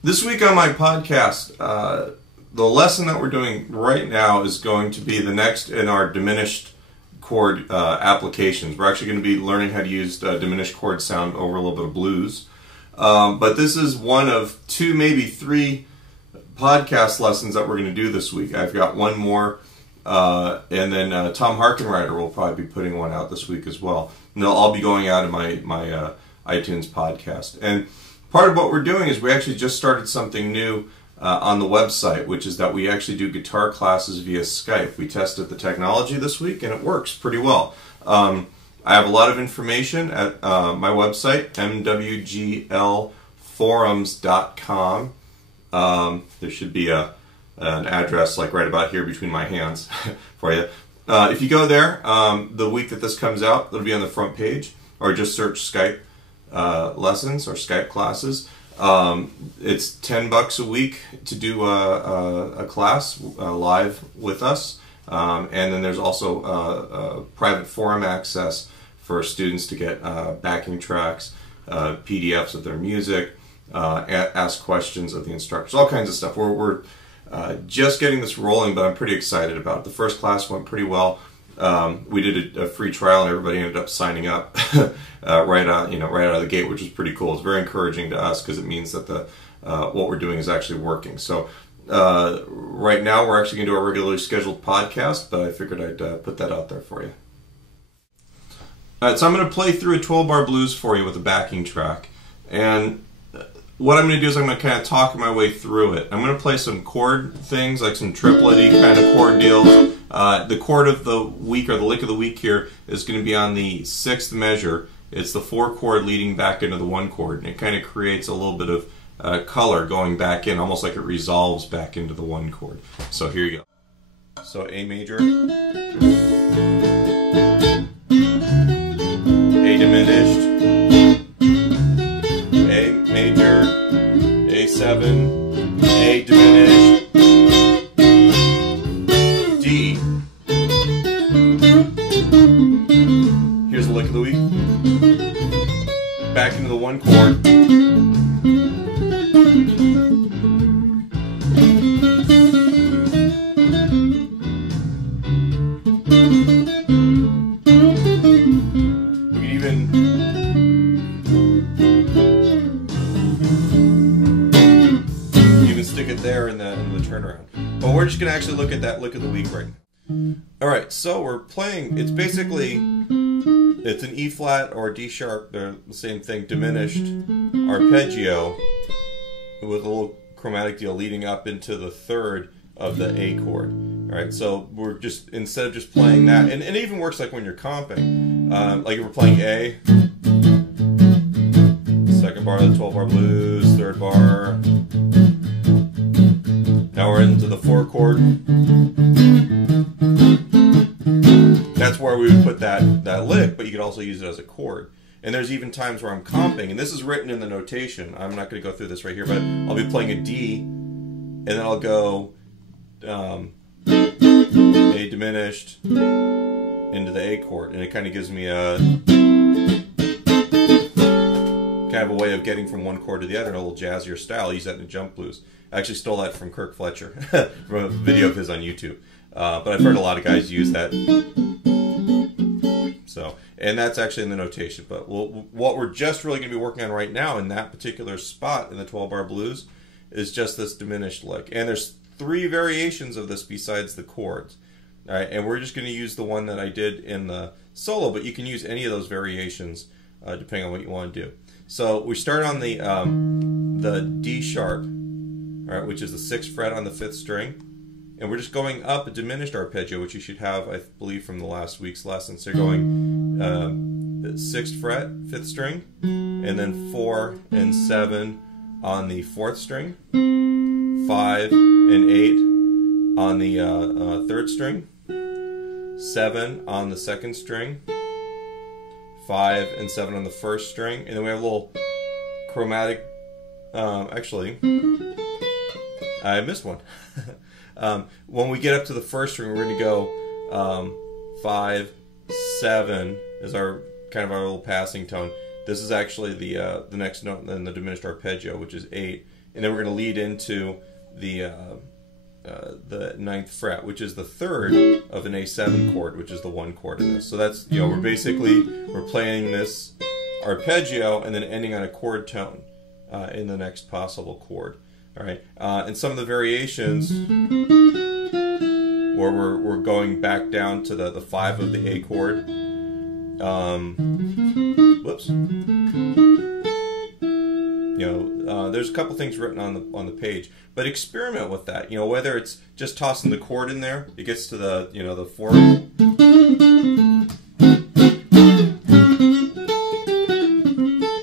This week on my podcast, the lesson that we're doing right now is going to be the next in our diminished chord applications. We're actually going to be learning how to use diminished chord sound over a little bit of blues. But this is one of two, maybe three podcast lessons that we're going to do this week. I've got one more, and then Tom Harkenrider will probably be putting one out this week as well. And they'll all be going out in my iTunes podcast. And part of what we're doing is we actually just started something new on the website, which is that we actually do guitar classes via Skype. We tested the technology this week and it works pretty well. I have a lot of information at my website, mwglforums.com. There should be an address like right about here between my hands for you. If you go there, the week that this comes out, it'll be on the front page, or just search Skype lessons or Skype classes. It's $10 a week to do a class live with us, and then there's also private forum access for students to get backing tracks, PDFs of their music, ask questions of the instructors, all kinds of stuff. We're just getting this rolling, but I'm pretty excited about it. The first class went pretty well. We did a free trial and everybody ended up signing up right out of the gate, which is pretty cool. It's very encouraging to us because it means that what we're doing is actually working. So right now we're actually going to do a regularly scheduled podcast, but I figured I'd put that out there for you. All right, so I'm going to play through a 12-bar blues for you with a backing track, and what I'm going to do is I'm going to kind of talk my way through it. I'm going to play some chord things, like some triplet-y kind of chord deals. The chord of the week, or the lick of the week here, is going to be on the 6th measure. It's the 4 chord leading back into the 1 chord, and it kind of creates a little bit of color going back in, almost like it resolves back into the 1 chord. So here you go. So A major, A diminished, A major, A7, A diminished, D. Here's the lick of the week. Back into the 1 chord. We could even stick it there in the turnaround. But we're just going to actually look at that lick of the week right now. Alright, so we're playing, it's an E flat or D sharp, they're the same thing, diminished arpeggio with a little chromatic deal leading up into the 3rd of the A chord. Alright, so we're just, instead of just playing that, and it even works like when you're comping, like if we're playing A, 2nd bar of the 12-bar blues, 3rd bar, now we're into the 4 chord. That's where we would put that lick, but you could also use it as a chord. And there's even times where I'm comping, and this is written in the notation. I'm not going to go through this right here, but I'll be playing a D, and then I'll go A diminished into the A chord, and it kind of gives me a kind of a way of getting from 1 chord to the other in a little jazzier style. I use that in the jump blues. I actually stole that from Kirk Fletcher from a video of his on YouTube. But I've heard a lot of guys use that. So, and that's actually in the notation. But what we're just really going to be working on right now in that particular spot in the 12-bar blues is just this diminished lick. And there's 3 variations of this besides the chords. All right, and we're just going to use the one that I did in the solo, but you can use any of those variations depending on what you want to do. So we start on the D sharp, all right, which is the 6th fret on the 5th string. And we're just going up a diminished arpeggio, which you should have, I believe, from the last week's lesson. So you're going 6th fret, 5th string, and then 4 and 7 on the 4th string, 5 and 8 on the 3rd string, 7 on the 2nd string, 5 and 7 on the 1st string, and then we have a little chromatic, actually, I missed one. When we get up to the 1st string, we're going to go 5, 7 is our kind of our little passing tone. This is actually the next note in the diminished arpeggio, which is 8, and then we're going to lead into the 9th fret, which is the 3rd of an A7 chord, which is the 1 chord in this. So that's, you know, we're playing this arpeggio and then ending on a chord tone in the next possible chord. All right, and some of the variations where we're going back down to the 5 of the A chord. Whoops. You know, there's a couple things written on the page, but experiment with that. You know, whether it's just tossing the chord in there, it gets to the, you know, the 4. You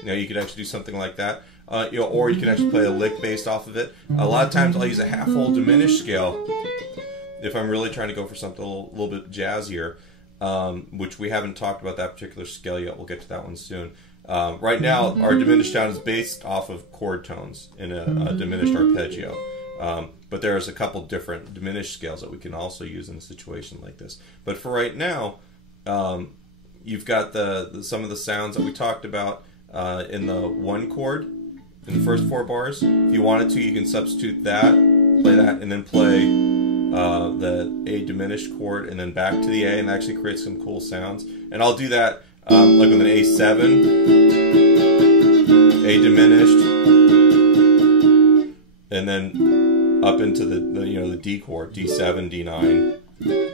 know, you could actually do something like that. You know, or you can actually play a lick based off of it. A lot of times I'll use a half-whole diminished scale if I'm really trying to go for something a little bit jazzier, which we haven't talked about that particular scale yet. We'll get to that one soon. Right now, our diminished sound is based off of chord tones in a diminished arpeggio. But there's a couple different diminished scales that we can also use in a situation like this. But for right now, you've got some of the sounds that we talked about in the 1 chord, in the first 4 bars. If you wanted to, you can substitute that, play that, and then play the A diminished chord, and then back to the A, and actually create some cool sounds. And I'll do that like with an A7, A diminished, and then up into the you know, the D chord, D7, D9,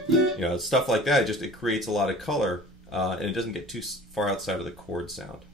you know, stuff like that. It creates a lot of color, and it doesn't get too far outside of the chord sound.